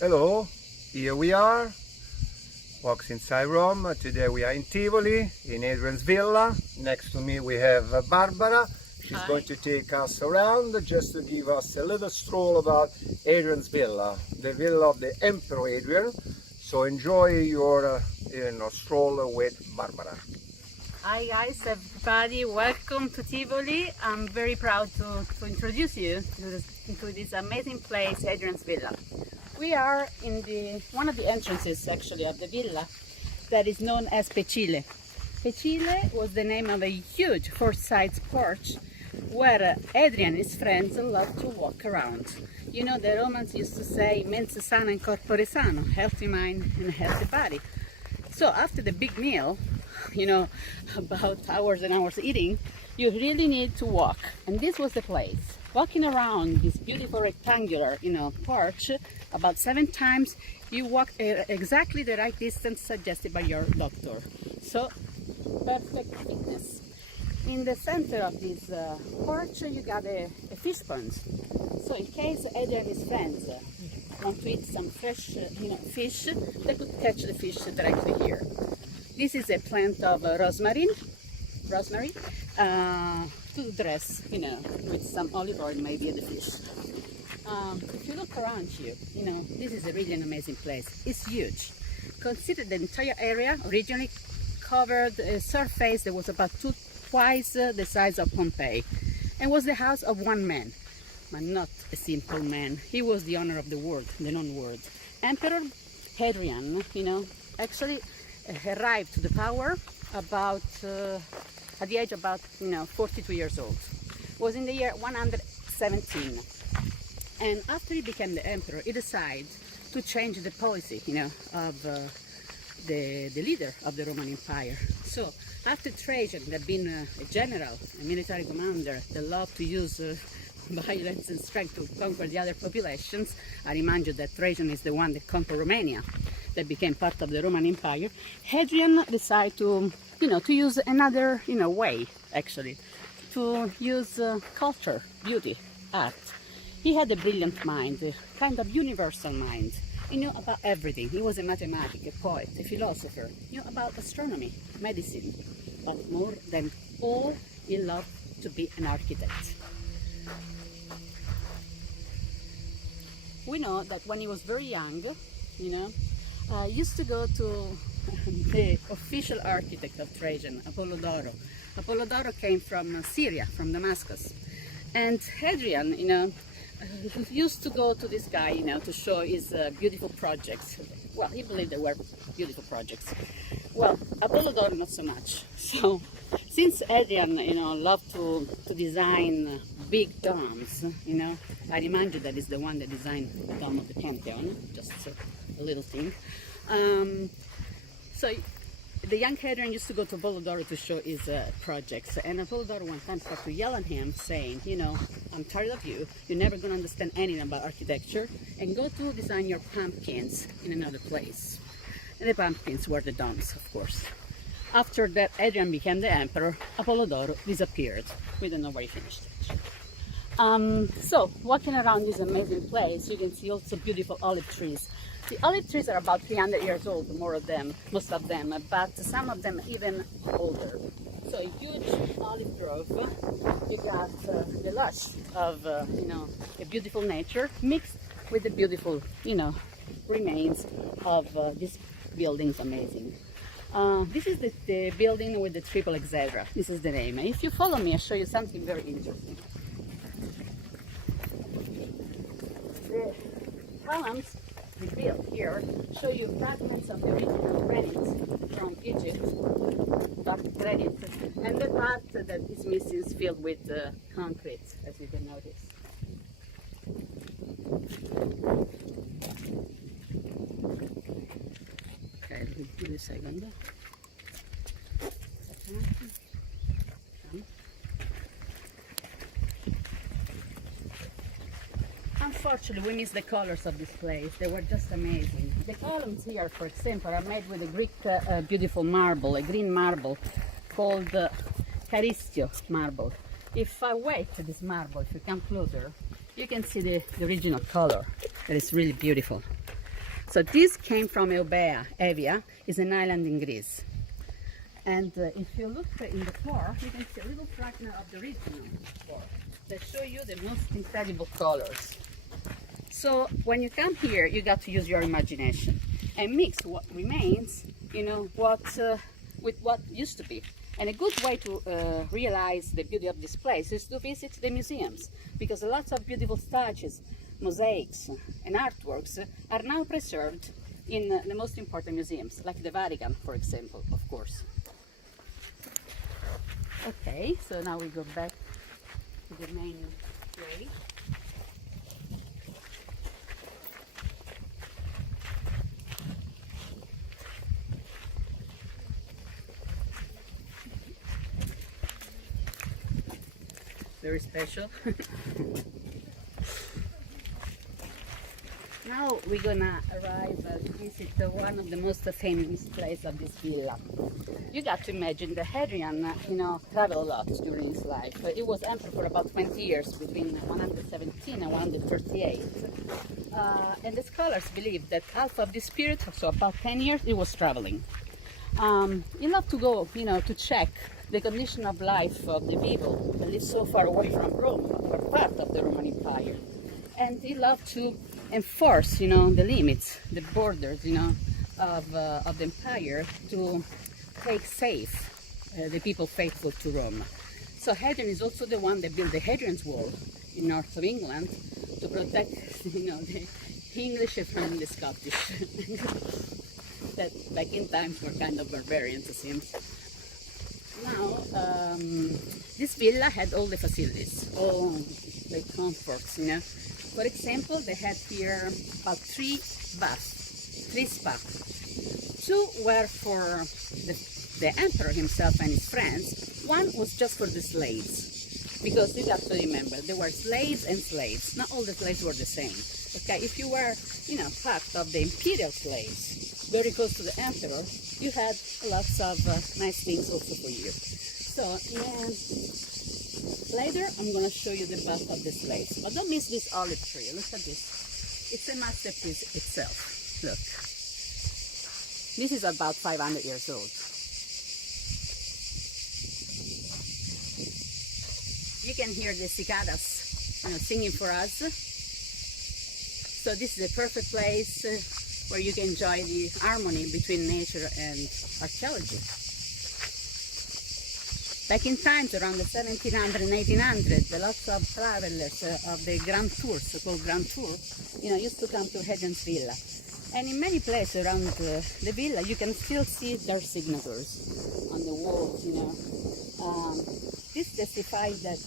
Hello, here we are, walks inside Rome. Today we are in Tivoli, in Hadrian's villa. Next to me we have Barbara. She's Hi. going to take us around just to give us a little stroll about Hadrian's villa, the villa of the Emperor Hadrian. So enjoy your stroll with Barbara. Hi guys, everybody, welcome to Tivoli. I'm very proud to introduce you to this amazing place, Hadrian's Villa. We are in one of the entrances actually of the villa that is known as Pecile. Pecile was the name of a huge four-sided porch where Hadrian and his friends loved to walk around. You know, the Romans used to say mens sana in corpore sano, healthy mind and healthy body. So after the big meal, you know, about hours and hours eating, you really need to walk. And this was the place. Walking around this beautiful rectangular, porch, about 7 times, you walk exactly the right distance suggested by your doctor. So, perfect fitness. In the center of this porch, you got a fish pond. So in case Hadrian and his friends want to eat some fresh, fish, they could catch the fish directly here. This is a plant of rosemary, to dress, with some olive oil maybe the fish. If you look around you, this is really an amazing place. It's huge. Consider the entire area originally covered a surface that was about twice the size of Pompeii, and was the house of one man, but not a simple man. He was the owner of the world, the known world. Emperor Hadrian, actually arrived to the power about at the age of about 42 years old. Was in the year 117, and after he became the emperor, he decided to change the policy, of the leader of the Roman Empire. So after Trajan, that had been a general, a military commander that loved to use violence and strength to conquer the other populations. I remind you that Trajan is the one that conquered Romania, that became part of the Roman Empire. Hadrian decided to use another, way, actually, to use culture, beauty, art. He had a brilliant mind, a kind of universal mind. He knew about everything. He was a mathematic, a poet, a philosopher. He knew about astronomy, medicine, but more than all, he loved to be an architect. We know that when he was very young, used to go to the official architect of Trajan, Apollodoro. Apollodoro came from Syria, from Damascus. And Hadrian, used to go to this guy, to show his beautiful projects. Well, he believed they were beautiful projects. Well, Apollodoro not so much. So, since Hadrian, loved to design big domes, I remind you that is the one that designed the dome of the Pantheon, just a little thing. So the young Hadrian used to go to Apollodoro to show his projects, and Apollodoro one time started to yell at him, saying, I'm tired of you, you're never going to understand anything about architecture, and go to design your pumpkins in another place. And the pumpkins were the domes, of course. After that, Hadrian became the emperor. Apollodoro disappeared. We don't know where he finished it. So, walking around this amazing place, you can see also beautiful olive trees. The olive trees are about 300 years old, most of them, but some of them even older. So a huge olive grove. You got the lush of, a beautiful nature mixed with the beautiful, remains of these buildings. Amazing. This is the building with the triple hexedra. This is the name. If you follow me, I'll show you something very interesting. The columns revealed here show you fragments of the original granite from Egypt, dark granite, and the part that is missing is filled with concrete, as you can notice. Okay, give me a second. Unfortunately, we missed the colors of this place. They were just amazing. The columns here, for example, are made with a Greek beautiful marble, a green marble called Caristio marble. If I wait to this marble, if you come closer, you can see the original color. That is really beautiful. So this came from Eubea. Evia is an island in Greece. And if you look in the floor, you can see a little fragment of the original floor that show you the most incredible colors. So when you come here, you got to use your imagination and mix what remains, with what used to be. And a good way to realize the beauty of this place is to visit the museums, because lots of beautiful statues, mosaics, and artworks are now preserved in the most important museums, like the Vatican, for example, of course. Okay, so now we go back to the main way. Very special. Now we're gonna arrive to visit one of the most famous places of this villa. You got to imagine that Hadrian, traveled a lot during his life. He was emperor for about 20 years, between 117 and 138. And the scholars believe that half of this period, so about 10 years, he was traveling. He loved to go, to check the condition of life of the people that live so far away from Rome, or part of the Roman Empire. And he loved to enforce, the limits, the borders, of the empire, to take safe the people faithful to Rome. So Hadrian is also the one that built the Hadrian's Wall in north of England to protect, the English from the Scottish. That back in times were kind of barbarians, it seems. Now, this villa had all the facilities, all the comforts, For example, they had here about 3 baths, 3 spas. 2 were for the emperor himself and his friends. 1 was just for the slaves, because you have to remember, there were slaves and slaves. Not all the slaves were the same. Okay, if you were, part of the imperial slaves, very close to the emperor, you had lots of nice things also for you. So, later I'm going to show you the bath of the slaves. But don't miss this olive tree. Look at this. It's a masterpiece itself. Look. This is about 500 years old. You can hear the cicadas, singing for us. So this is a perfect place where you can enjoy the harmony between nature and archaeology. Back in times, around the 1700 and 1800, lots of travelers of the Grand Tours, so-called Grand Tour, used to come to Hadrian's Villa. And in many places around the villa, you can still see their signatures on the walls, This testifies that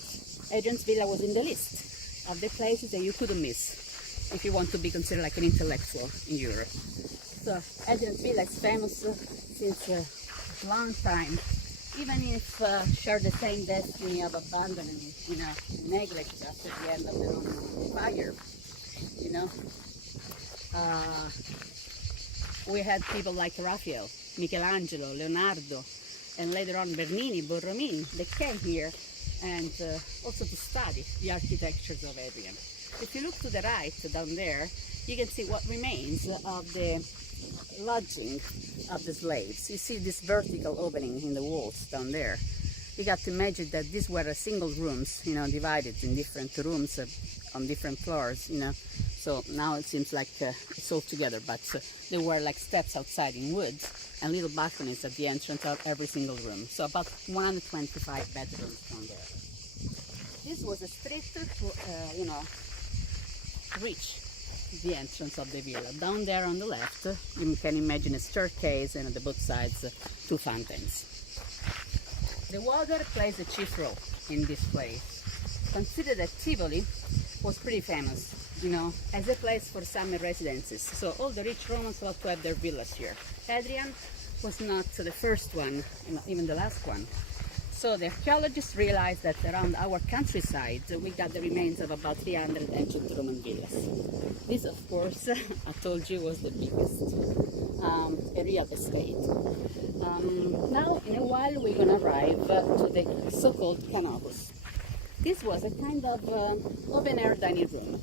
Hadrian's Villa was in the list of the places that you couldn't miss if you want to be considered like an intellectual in Europe. So Hadrian's Villa is famous since a long time, even if share the same destiny of abandoning it, neglect after the end of the Roman Empire. We had people like Raphael, Michelangelo, Leonardo, and later on Bernini, Borromini, that came here and also to study the architectures of Hadrian. If you look to the right, down there, you can see what remains of the lodging of the slaves. You see this vertical opening in the walls down there. You got to imagine that these were single rooms, divided in different rooms on different floors, So now it seems like it's all together, but there were like steps outside in wood and little balconies at the entrance of every single room. So about 125 bedrooms down there. This was a street to, reach the entrance of the villa. Down there on the left, you can imagine a staircase, and at both sides, 2 fountains. The water plays a chief role in this place. Consider that Tivoli was pretty famous, as a place for summer residences. So all the rich Romans loved to have their villas here. Hadrian was not the first one, even the last one. So the archaeologists realized that around our countryside we got the remains of about 300 ancient Roman villas. This, of course, I told you, was the biggest real estate. Now, in a while, we're going to arrive to the so-called canopus. This was a kind of open-air dining room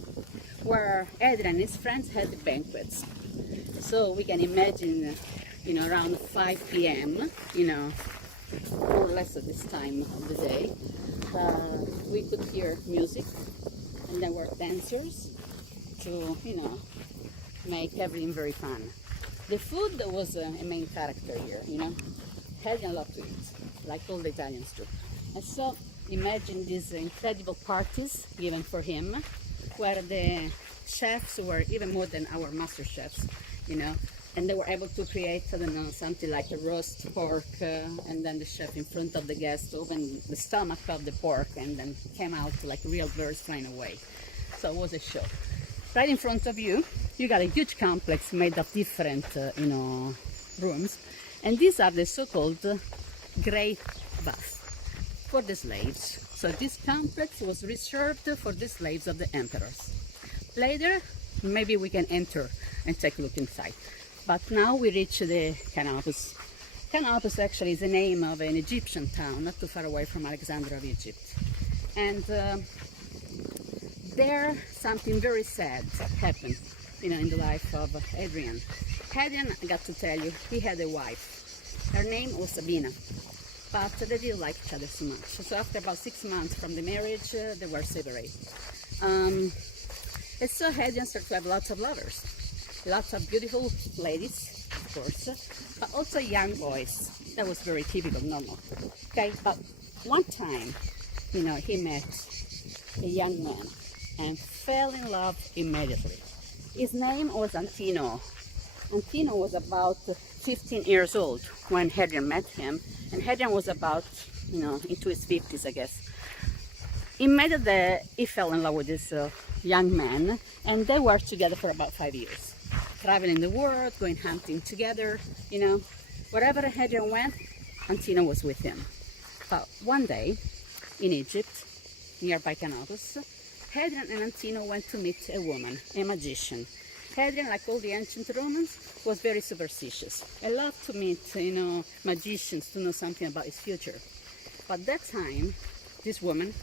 where Hadrian and his friends had banquets. So we can imagine, around 5 p.m., more or less at this time of the day, we could hear music, and there were dancers to, make everything very fun. The food was a main character here, Hadrian loved to eat, like all the Italians do. And so imagine these incredible parties given for him, where the chefs were even more than our master chefs, and they were able to create, I don't know, something like a roast pork, and then the chef in front of the guest opened the stomach of the pork and then came out like real birds flying away. So it was a show. Right in front of you, you got a huge complex made of different, rooms, and these are the so-called grey baths for the slaves. So this complex was reserved for the slaves of the emperors. Later, maybe we can enter and take a look inside. But now we reach the Canopus. Canopus actually is the name of an Egyptian town, not too far away from Alexandria of Egypt. And there, something very sad happened, in the life of Hadrian. Hadrian, I got to tell you, he had a wife. Her name was Sabina, but they didn't like each other so much. So after about 6 months from the marriage, they were separated. And so Hadrian started to have lots of lovers. Lots of beautiful ladies, of course, but also young boys. That was very typical, normal. Okay, but one time, he met a young man and fell in love immediately. His name was Antino. Antino was about 15 years old when Hadrian met him, and Hadrian was about, into his 50s, I guess. Immediately, he fell in love with this young man, and they were together for about 5 years. Traveling the world, going hunting together, wherever Hadrian went, Antino was with him. But one day, in Egypt, nearby Canopus, Hadrian and Antino went to meet a woman, a magician. Hadrian, like all the ancient Romans, was very superstitious. He loved to meet, magicians to know something about his future. But that time, this woman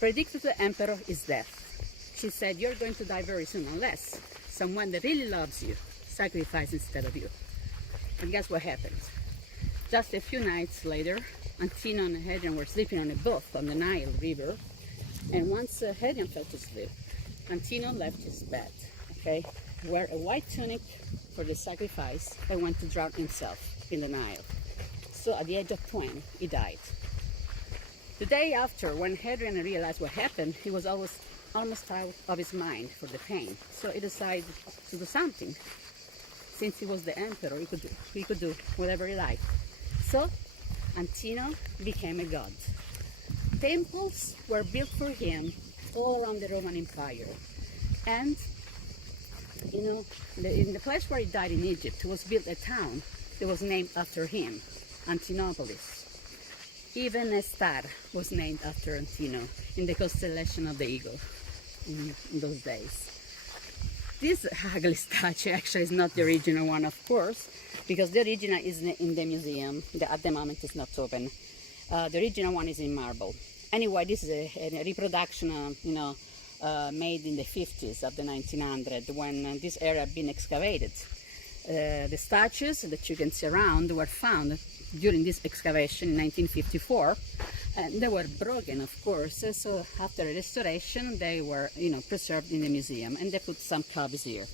predicted to the emperor his death. She said, "You're going to die very soon unless someone that really loves you sacrifices instead of you." And guess what happened? Just a few nights later, Antino and Hadrian were sleeping on a boat on the Nile River. And once Hadrian fell to sleep, Antino left his bed, wore a white tunic for the sacrifice, and went to drown himself in the Nile. So at the age of 20, he died. The day after, when Hadrian realized what happened, he was almost out of his mind for the pain. So he decided to do something. Since he was the emperor, he could do whatever he liked. So Antino became a god. Temples were built for him all around the Roman Empire. And, in the place where he died in Egypt was built a town that was named after him, Antinopolis. Even a star was named after Antino in the constellation of the eagle in those days. This ugly statue actually is not the original one, of course, because the original is in the museum. At the moment it's not open. The original one is in marble. Anyway, this is a reproduction, made in the 50s of the 1900s when this area had been excavated. The statues that you can see around were found during this excavation in 1954, and they were broken, of course. So after a restoration, they were, preserved in the museum, and they put some cubs here.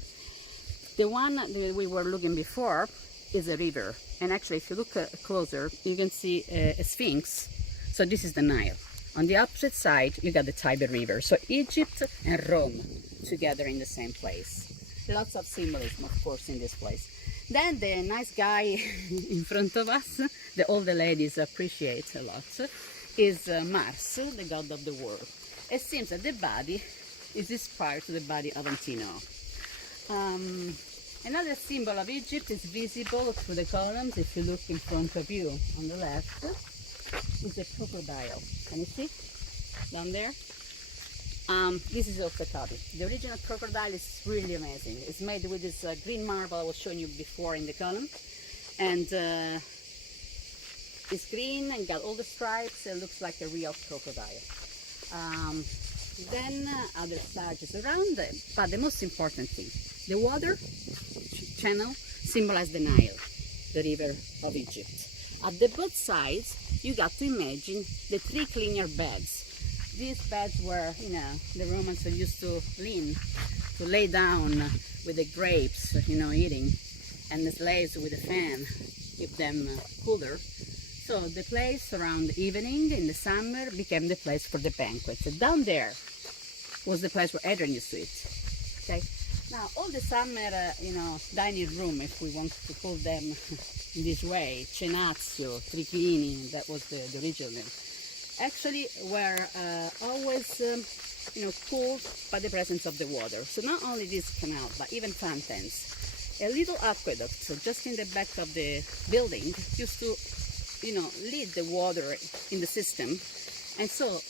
The one that we were looking before is a river, and actually, if you look closer, you can see a sphinx. So this is the Nile. On the opposite side, you got the Tiber River. So Egypt and Rome together in the same place. Lots of symbolism, of course, in this place. Then the nice guy in front of us, that all the ladies appreciate a lot, is Mars, the god of the world. It seems that the body is inspired to the body of Antino. Another symbol of Egypt is visible through the columns. If you look in front of you on the left, is a crocodile. Can you see down there? This is also a copy. The original crocodile is really amazing. It's made with this green marble I was showing you before in the column, and it's green and got all the stripes. It looks like a real crocodile. Then other statues around them, but the most important thing, the water channel symbolized the Nile, the river of Egypt. At the both sides, you got to imagine the 3 linear beds. These beds were, the Romans used to lay down with the grapes, eating, and the slaves with a fan, keep them cooler. So the place around evening in the summer became the place for the banquets. So down there was the place where Hadrian used to eat. Okay. Now all the summer, dining room, if we want to call them in this way, cenazio, triclini, that was the original name, actually were always, cooled by the presence of the water. So not only this canal, but even fountains. A little aqueduct, so just in the back of the building, used to, lead the water in the system. And so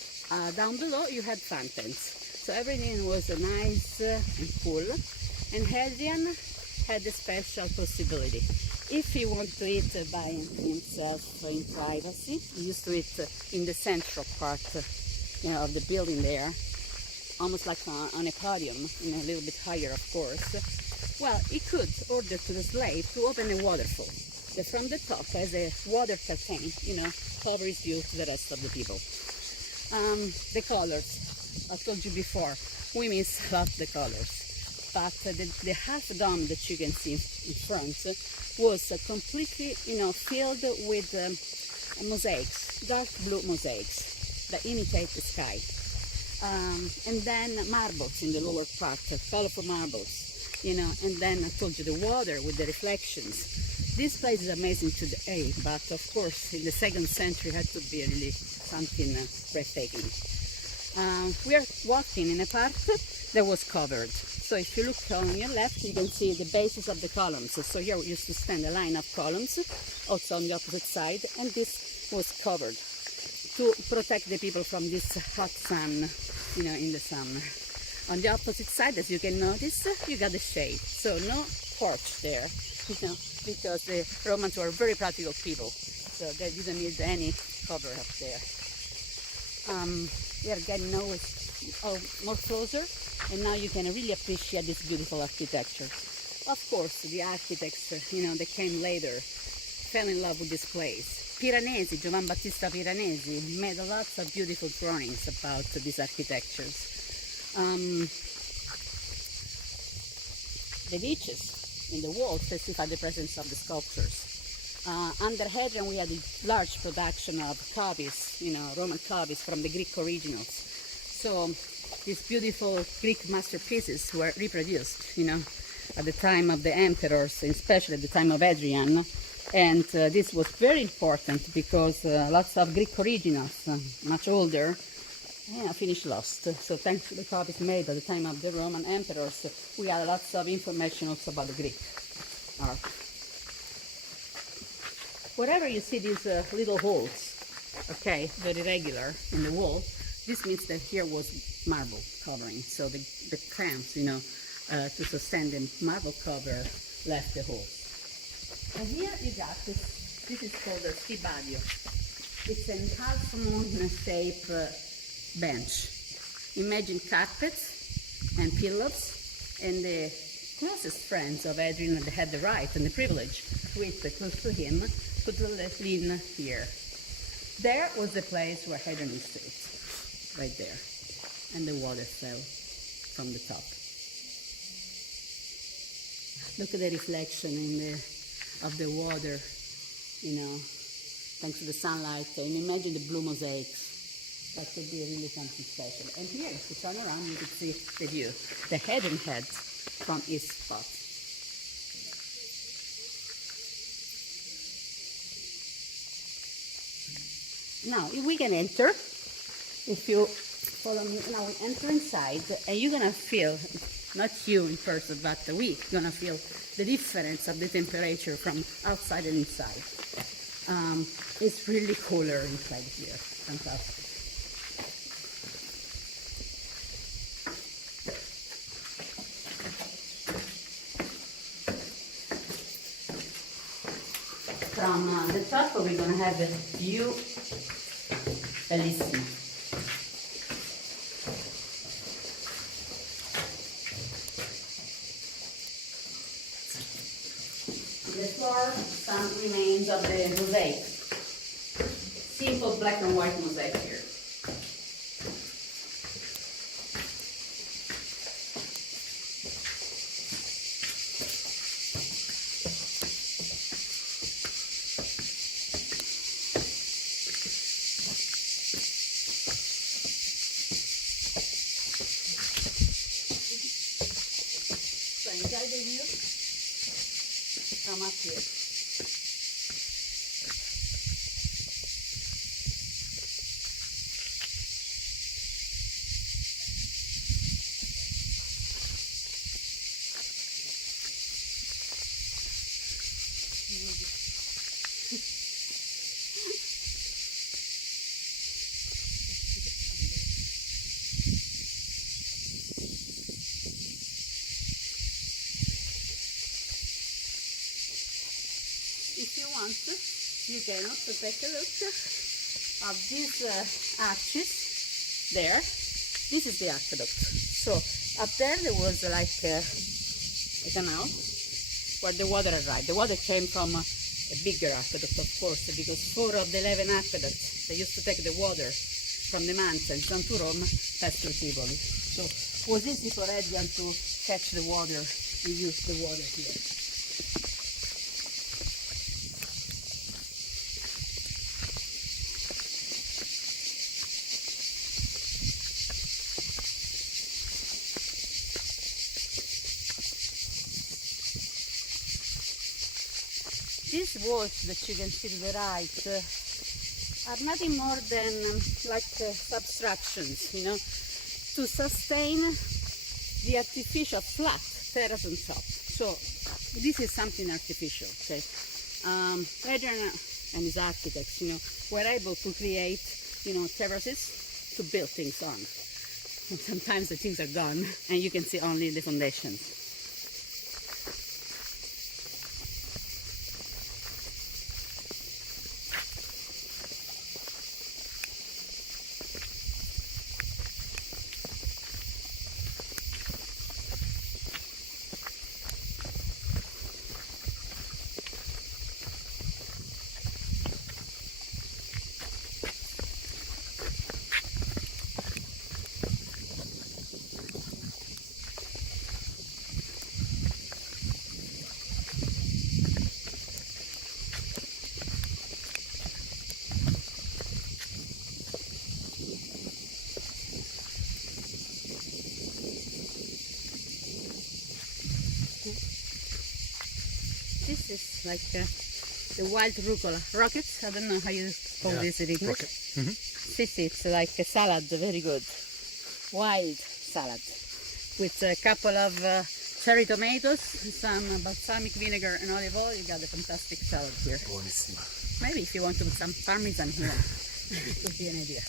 down below you had fountains. So everything was nice and cool. And Hadrian had a special possibility. If he wanted to eat by himself in privacy, he used to eat in the central part of the building there, almost like on a podium, a little bit higher, of course. Well, he could order to the slave to open a waterfall that from the top as a water curtain, covers view to the rest of the people. The colors, I told you before, women love the colors. But the half dome that you can see in front was completely, filled with mosaics, dark blue mosaics that imitate the sky. And then marbles in the lower part, colorful marbles, and then I told you the water with the reflections. This place is amazing today, but of course in the 2nd century had to be really something breathtaking. We are walking in a part that was covered. So if you look on your left, you can see the bases of the columns. So here we used to stand a line of columns, also on the opposite side, and this was covered to protect the people from this hot sun, in the summer. On the opposite side, as you can notice, you got the shade. So no porch there, because the Romans were very practical people. So they didn't need any cover up there. We are getting always more closer, and now you can really appreciate this beautiful architecture. Of course, the architects, that came later, fell in love with this place. Piranesi, Giovan Battista Piranesi, made lots of beautiful drawings about these architectures. The niches in the walls testify the presence of the sculptures. Under Hadrian, we had a large production of copies, Roman copies from the Greek originals. So these beautiful Greek masterpieces were reproduced, at the time of the emperors, especially at the time of Hadrian. And this was very important because lots of Greek originals, much older, finished lost. So thanks to the copies made at the time of the Roman emperors, we had lots of information also about the Greek art. Wherever you see these little holes, very regular in the wall, this means that here was marble covering. So the clamps, to sustain the marble cover left the holes. And here you got this is called a stibadio. It's an half-moon shape bench. Imagine carpets and pillows, and the closest friends of Hadrian that had the right and the privilege to eat close to him could lean here. There was the place where Hadrian used to eat, right there, and the water fell from the top. Look at the reflection of the water, thanks to the sunlight, and imagine the blue mosaics. That could be really something special. And here, if you turn around, you can see the view the Hadrian had from his spot. Now, we can enter. If you follow me, now we enter inside, and you're gonna feel, not you in person, but we're gonna feel the difference of the temperature from outside and inside. It's really cooler inside here. Fantastic. From the top, we're going to have a view bellissimo. the floor, some remains of the mosaic. Simple black and white mosaic here. So enjoy the view. Come up here. If you want, you can also take a look of these arches there. This is the aqueduct. So up there was like a canal where the water arrived. The water came from a bigger aqueduct, of course, because 4 of the 11 aqueducts, they used to take the water from the mountains down to Rome, passed through Tivoli. So it was easy for Hadrian to catch the water and use the water here. These walls that you can see to the right are nothing more than like subtractions, you know, to sustain the artificial flat terrace on top. So this is something artificial, okay? Hadrian and his architects, you know, were able to create, you know, terraces to build things on. And sometimes the things are gone and you can see only the foundations. This is like the wild rucola rockets. I don't know how you call this in English. This is like a salad, very good. Wild salad with a couple of cherry tomatoes, some balsamic vinegar and olive oil. You got a fantastic salad here. Buonissima. Maybe if you want to put some parmesan here, it could be an idea.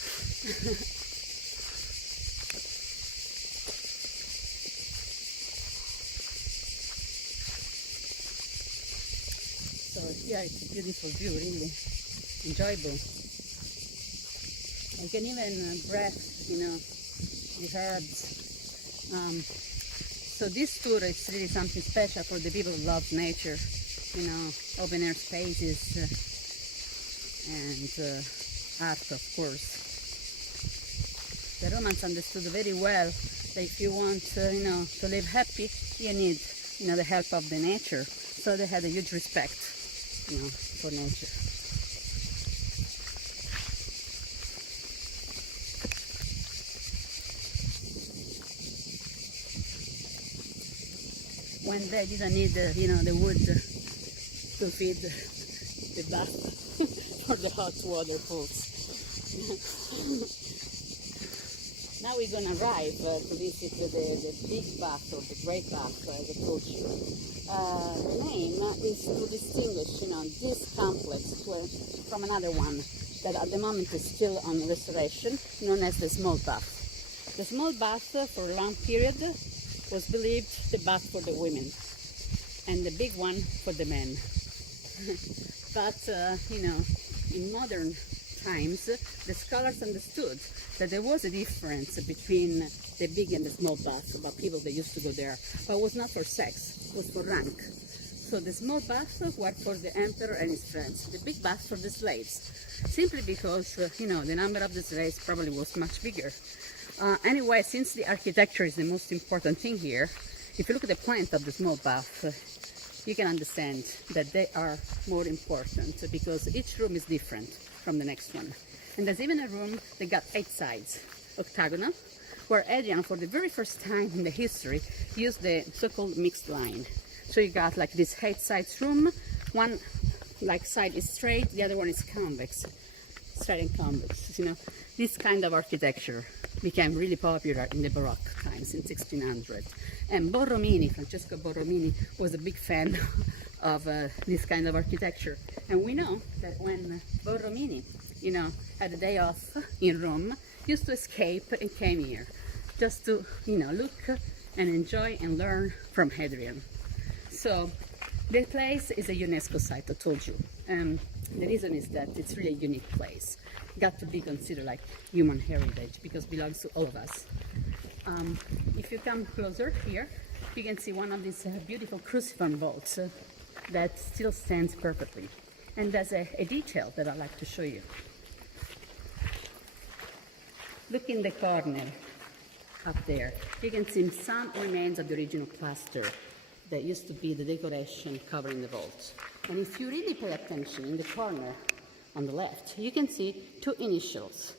So here it's a beautiful view, really enjoyable. You can even breath, you know, the herbs. So this tour is really something special for the people who love nature, you know, open air spaces and art, of course. The Romans understood very well that if you want, you know, to live happy, you need, you know, the help of the nature. So they had a huge respect, you know, for nature. When they didn't need, you know, the wood to feed the bath for the hot water pools. Now we're going to arrive to visit the big bath or the great bath, the culture. The name is to distinguish, you know, this complex from another one that at the moment is still on restoration, known as the small bath. The small bath for a long period was believed the bath for the women and the big one for the men. But, you know, in modern times, the scholars understood that there was a difference between the big and the small bath, about people that used to go there, but it was not for sex, it was for rank. So the small baths were for the emperor and his friends, the big baths for the slaves, simply because, the number of the slaves probably was much bigger. Anyway, since the architecture is the most important thing here, if you look at the plant of the small bath, you can understand that they are more important because each room is different from the next one. And there's even a room that got 8 sides, octagonal, where Hadrian, for the very first time in the history, used the so-called mixed line. So you got like this 8 sides room, one side is straight, the other one is convex, straight and convex. This kind of architecture became really popular in the Baroque times in 1600. And Francesco Borromini, was a big fan of this kind of architecture. And we know that when Borromini, had a day off in Rome, used to escape and came here just to, look and enjoy and learn from Hadrian. So the place is a UNESCO site, I told you. The reason is that it's really a unique place. Got to be considered like human heritage because it belongs to all of us. If you come closer here, you can see one of these beautiful cruciform vaults that still stands perfectly. And there's a detail that I'd like to show you. Look in the corner up there. You can see some remains of the original plaster that used to be the decoration covering the vault. And if you really pay attention in the corner on the left, you can see 2 initials,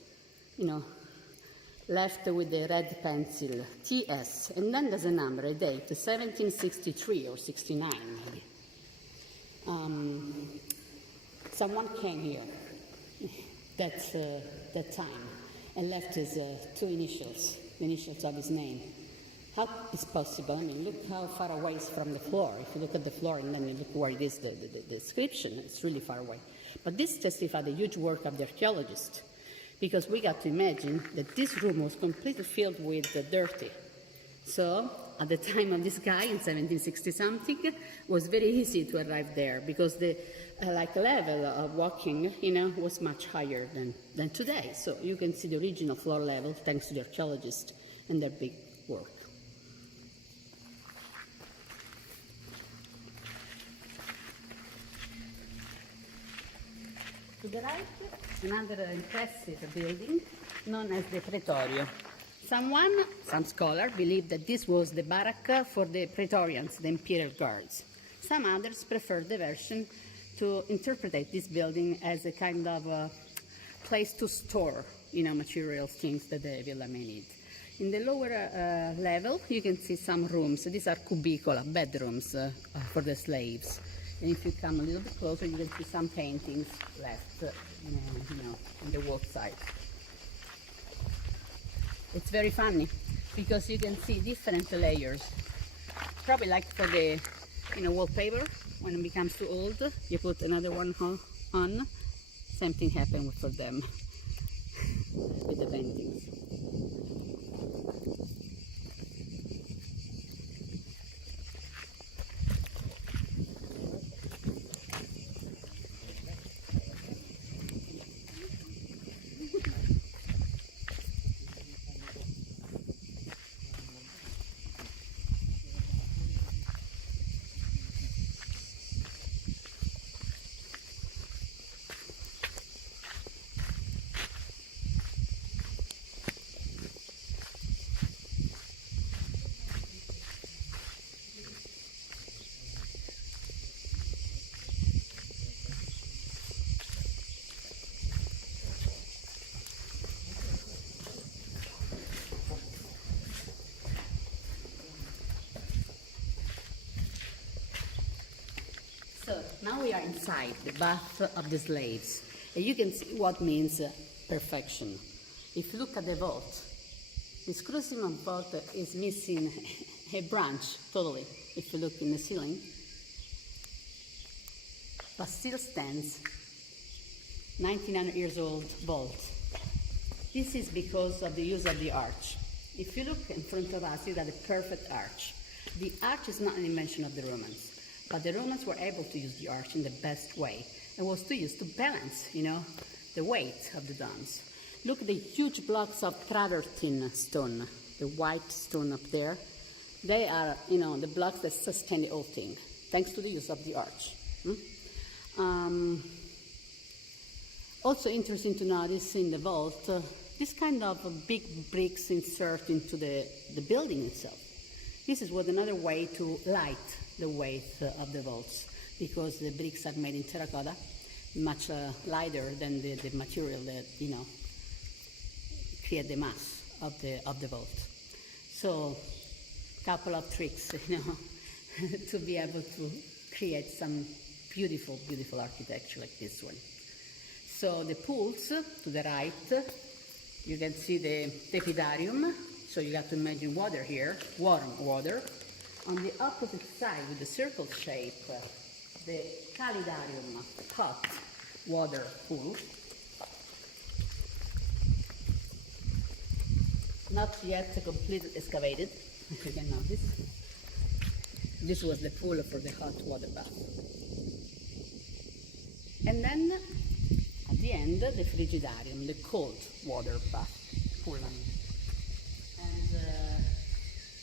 left with the red pencil, TS, and then there's a number, a date, 1763 or 69 maybe. Someone came here that time and left his 2 initials, the initials of his name. How is possible? I mean, look how far away it's from the floor. If you look at the floor and then you look where it is, the description, it's really far away. But this testifies the huge work of the archaeologist, because we got to imagine that this room was completely filled with dirt. So, at the time of this guy in 1760-something, it was very easy to arrive there because the level of walking, was much higher than today. So you can see the original floor level thanks to the archaeologists and their big work. To the right, another impressive building known as the Praetorio. Some scholars believe that this was the barrack for the Praetorians, the imperial guards. Some others prefer the version to interpret this building as a kind of a place to store, material things that the villa may need. In the lower level, you can see some rooms. These are cubicola, bedrooms for the slaves. And if you come a little bit closer, you can see some paintings left, on the wall side. It's very funny because you can see different layers. Probably like for the, wallpaper. When it becomes too old, you put another one on. Same thing happened for them with the paintings. So now we are inside the bath of the slaves, and you can see what means perfection. If you look at the vault, this cruciform vault is missing a branch totally, if you look in the ceiling, but still stands, 1900 years old vault. This is because of the use of the arch. If you look in front of us, you got a perfect arch. The arch is not an invention of the Romans. But the Romans were able to use the arch in the best way, and was to use to balance, the weight of the domes. Look at the huge blocks of travertine stone, the white stone up there. They are, the blocks that sustain the whole thing. thanks to the use of the arch. Also interesting to notice in the vault, this kind of big bricks insert into the building itself. This was another way to light the weight of the vaults, because the bricks are made in terracotta, much lighter than the material that, create the mass of the vault. So, couple of tricks, to be able to create some beautiful, beautiful architecture like this one. So the pools to the right, you can see the tepidarium. So you got to imagine water here, warm water. On the opposite side, with the circle shape, the calidarium, hot water pool. Not yet completely excavated, if you can notice. This was the pool for the hot water bath. And then, at the end, the frigidarium, the cold water bath pool. And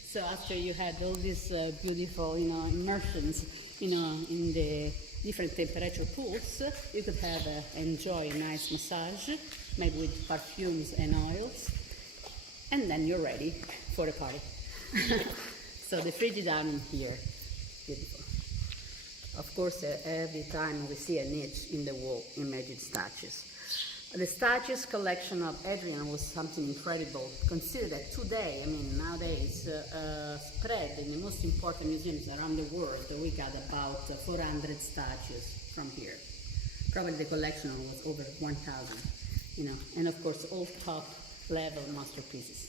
so after you had all these beautiful, immersions, in the different temperature pools, you could have enjoy a nice massage, made with perfumes and oils, and then you're ready for a party. So the frigidarium here, beautiful. Of course, every time we see a niche in the wall, imagine statues. The statues collection of Hadrian was something incredible. Consider that today, nowadays, spread in the most important museums around the world, we got about 400 statues from here. Probably the collection was over 1,000, and of course, all top level masterpieces.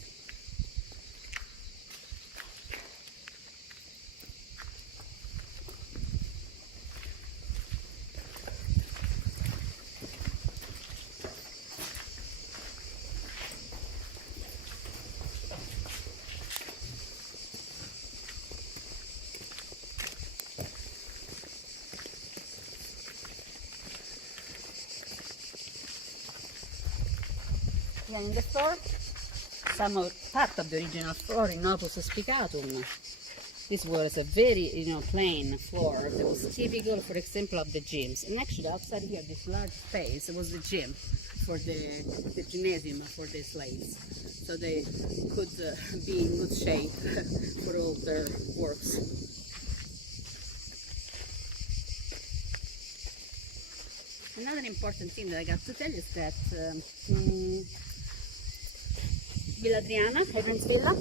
Here in the floor, part of the original floor in opus spicatum. This was a very, plain floor that was typical, for example, of the gyms. And actually, outside here, this large space was the gym for the gymnasium for the slaves, so they could be in good shape for all their works. Another important thing that I got to tell you is that Villa Adriana, Hadrian's Villa,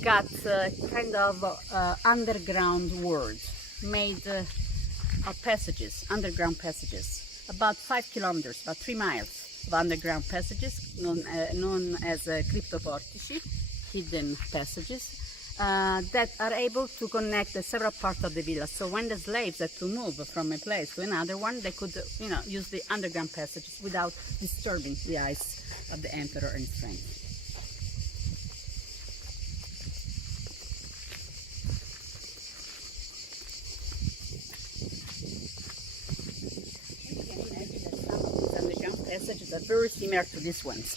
got kind of underground world made of passages, underground passages, about 5 kilometers, about 3 miles of underground passages known as cryptoportici, hidden passages, that are able to connect the several parts of the villa. So when the slaves had to move from a place to another one, they could use the underground passages without disturbing the eyes of the emperor and his friends. Passages are very similar to these ones.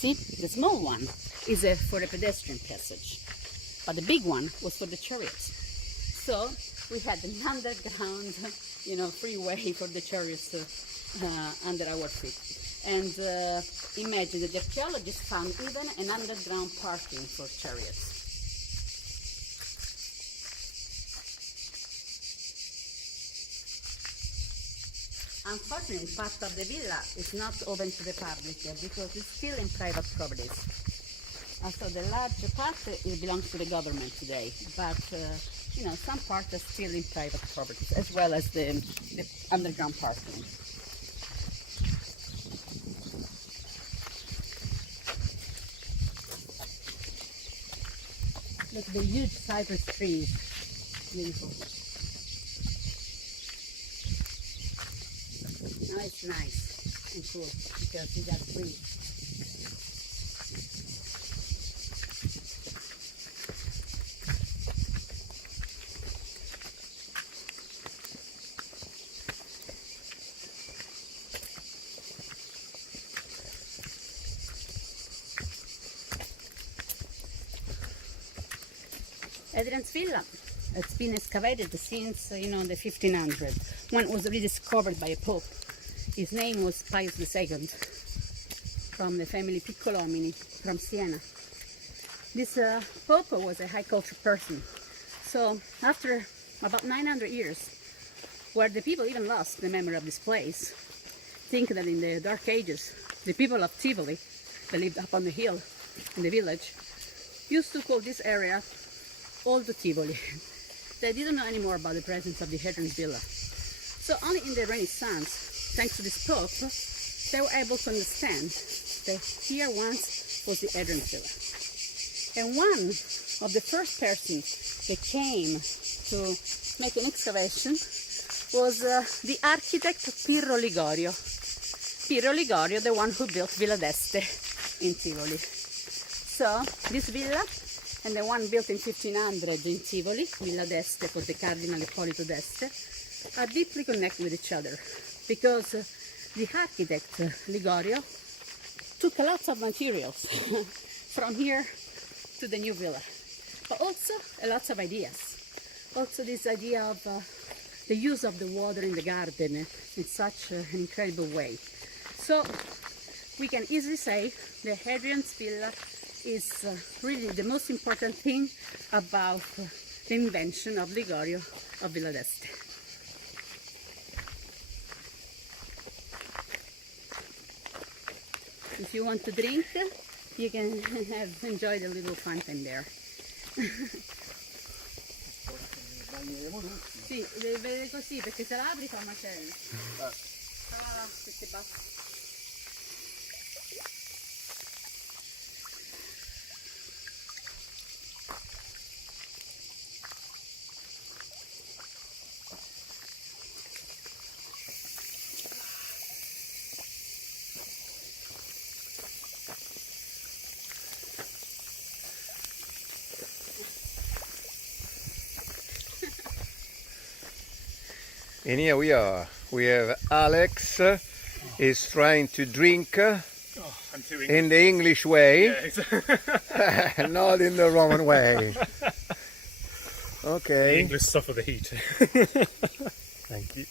See, the small one is for a pedestrian passage, but the big one was for the chariots. So we had an underground, freeway for the chariots under our feet. And imagine that the archaeologists found even an underground parking for chariots. Unfortunately, part of the villa is not open to the public yet because it's still in private properties. So the large part belongs to the government today, but some part is still in private properties, as well as the underground parking. Look, the huge cypress trees, beautiful. Now it's nice and cool because we got trees. Hadrian's Villa It's been excavated since, you know, the 1500s, when it was rediscovered by a pope. His name was Pius II, from the family Piccolomini from Siena. This pope was a high culture person. So after about 900 years, where the people even lost the memory of this place, think that in the Dark Ages, the people of Tivoli, that lived up on the hill in the village, used to call this area Old Tivoli. They didn't know anymore about the presence of the Hadrian's villa. So only in the Renaissance, thanks to this pope, they were able to understand that here once was the Hadrian's villa. And one of the first persons that came to make an excavation was the architect Pirro Ligorio. Pirro Ligorio, the one who built Villa d'Este in Tivoli. So this villa and the one built in 1500 in Tivoli, Villa d'Este for the Cardinal Ippolito d'Este, are deeply connected with each other because the architect Ligorio took a lot of materials from here to the new villa, but also a lot of ideas. Also this idea of the use of the water in the garden in such an incredible way. So we can easily say the Hadrian's villa is really the most important thing about the invention of Ligorio of Villa d'Este. If you want to drink, you can enjoy the little fountain there. Sì, deve vedere così perché se la apri fa macello. Ah, queste basse. And here we are. We have Alex is trying to drink in the English way, Yeah, not in the Roman way. Okay. The English suffer the heat. Thank you.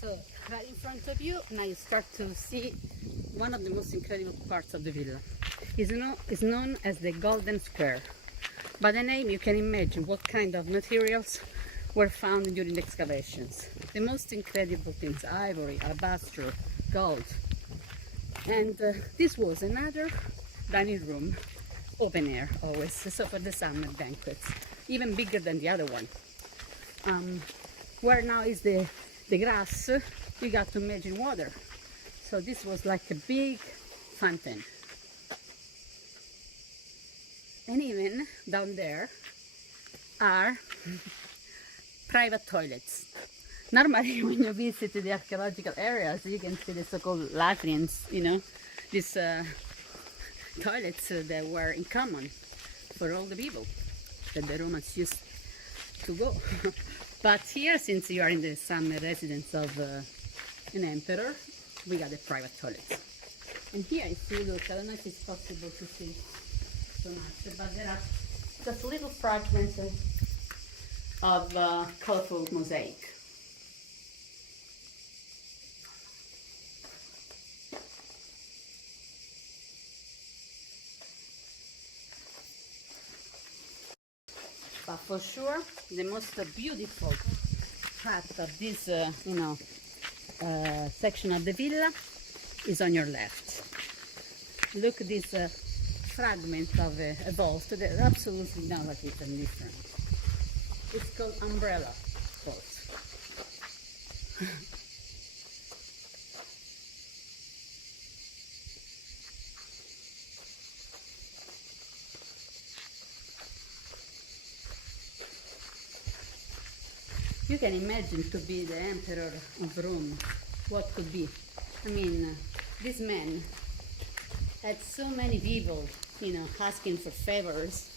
So right in front of you, now you start to see one of the most incredible parts of the villa. It's known as the Golden Square. By the name you can imagine what kind of materials were found during the excavations. The most incredible things: ivory, alabaster, gold. And this was another dining room, open air always, so for the summer banquets, even bigger than the other one. Where now is the grass, you got to imagine water. So this was like a big fountain. And even down there are private toilets. Normally, when you visit the archaeological areas, you can see the so-called latrines, you know, these toilets that were in common for all the people that the Romans used to go. But here, since you are in the summer residence of an emperor, we got a private toilet. And here, if you look, I don't know if it's possible to see so much, but there are just little fragments of colorful mosaic. But for sure, the most beautiful part of this, section of the villa is on your left. Look at this fragment of a vault. They're absolutely innovative and different. It's called umbrella vault. You can imagine to be the emperor of Rome, what could be. I mean, this man had so many people, asking for favors.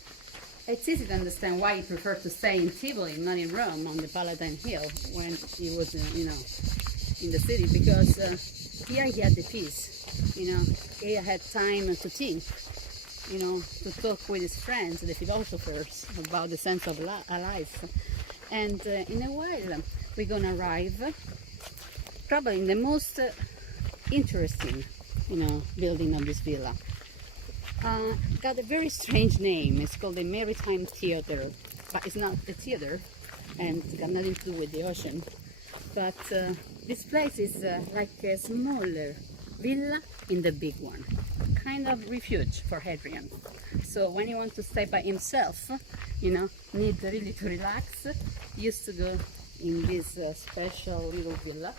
It's easy to understand why he preferred to stay in Tivoli, not in Rome, on the Palatine Hill, when he was, in the city, because here he had the peace, he had time to think, to talk with his friends, the philosophers, about the sense of life. And in a while, we're gonna arrive probably in the most interesting, building of this villa. Got a very strange name. It's called the Maritime Theater, but it's not a theater, and it's got nothing to do with the ocean. But this place is like a smaller villa in the big one, kind of refuge for Hadrian. So when he wants to stay by himself, need really to relax, he used to go in this special little villa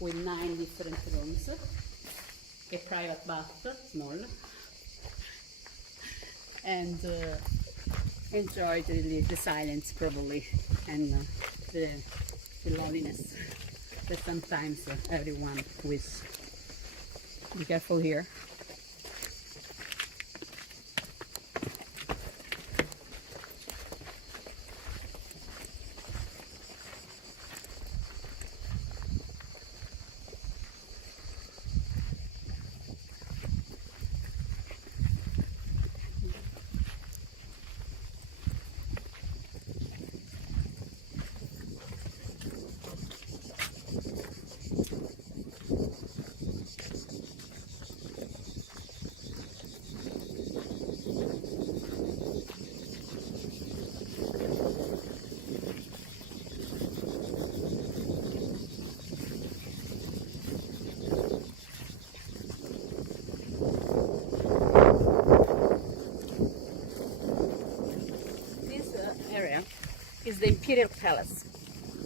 with 9 different rooms, a private bath, small, and enjoyed really the silence probably, and the loneliness that sometimes everyone with. Be careful here. Is the imperial palace.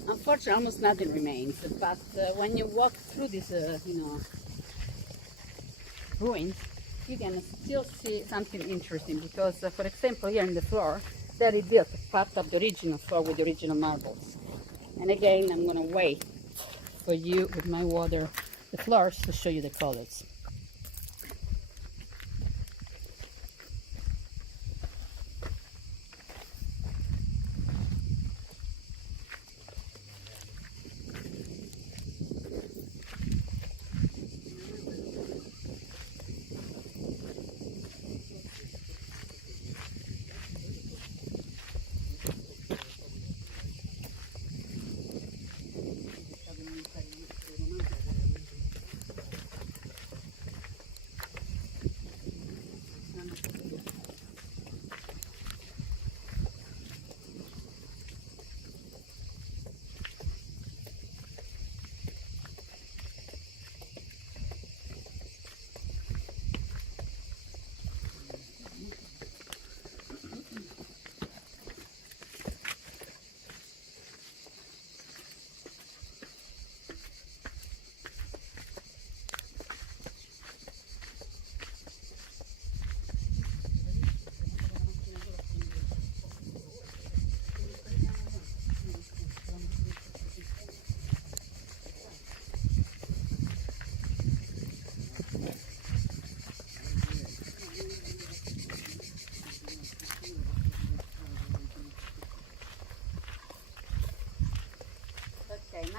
Unfortunately, almost nothing remains. But when you walk through these, ruins, you can still see something interesting. Because, for example, here in the floor, they rebuilt part of the original floor with the original marbles. And again, I'm going to wait for you with my water, the floors, to show you the colors.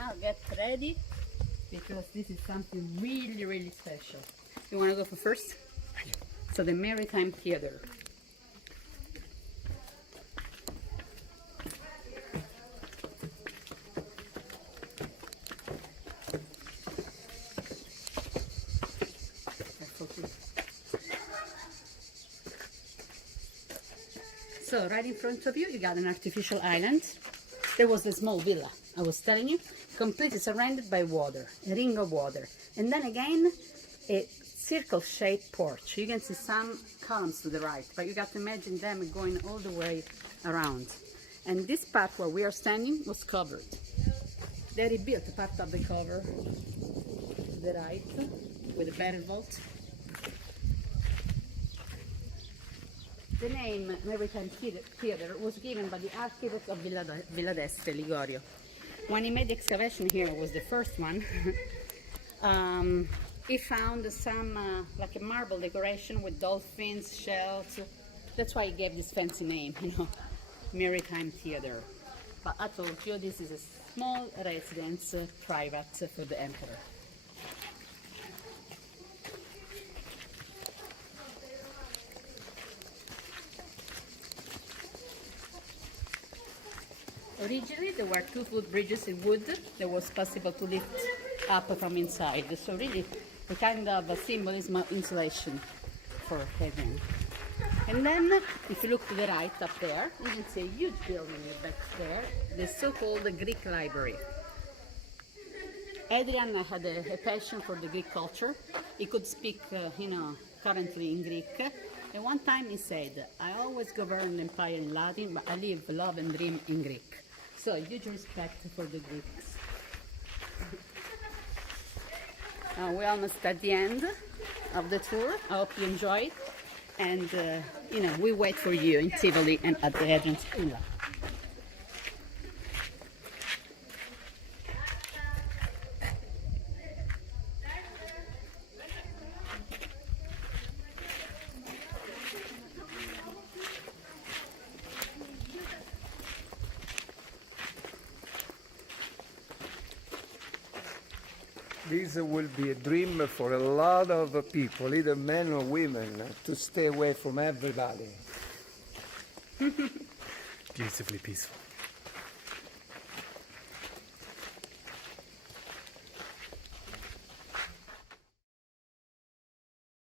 now get ready because this is something really, really special. You want to go for first? So the Maritime Theater. So right in front of you, you got an artificial island. There was a small villa, I was telling you, completely surrounded by water, a ring of water. And then again, a circle-shaped porch. You can see some columns to the right, but you got to imagine them going all the way around. And this part where we are standing was covered. They rebuilt part of the cover to the right with a barrel vault. The name Maritime Theater was given by the architect of Villa d'Este, Ligorio. When he made the excavation here, it was the first one, he found some, like a marble decoration with dolphins, shells. That's why he gave this fancy name, you know, Maritime Theater. But I told you, this is a small residence, private for the emperor. Originally, there were 2 footbridges in wood that was possible to lift up from inside. So really, a kind of a symbolism of insulation for Hadrian. And then, if you look to the right up there, you can see a huge building back there, the so-called Greek library. Hadrian had a passion for the Greek culture. He could speak, currently in Greek. And one time he said, "I always govern the empire in Latin, but I live, love and dream in Greek." So huge respect for the Greeks. We're almost at the end of the tour. I hope you enjoy it. And, we wait for you in Tivoli and at the Hadrian's Villa. This will be a dream for a lot of people, either men or women, to stay away from everybody. Beautifully peaceful.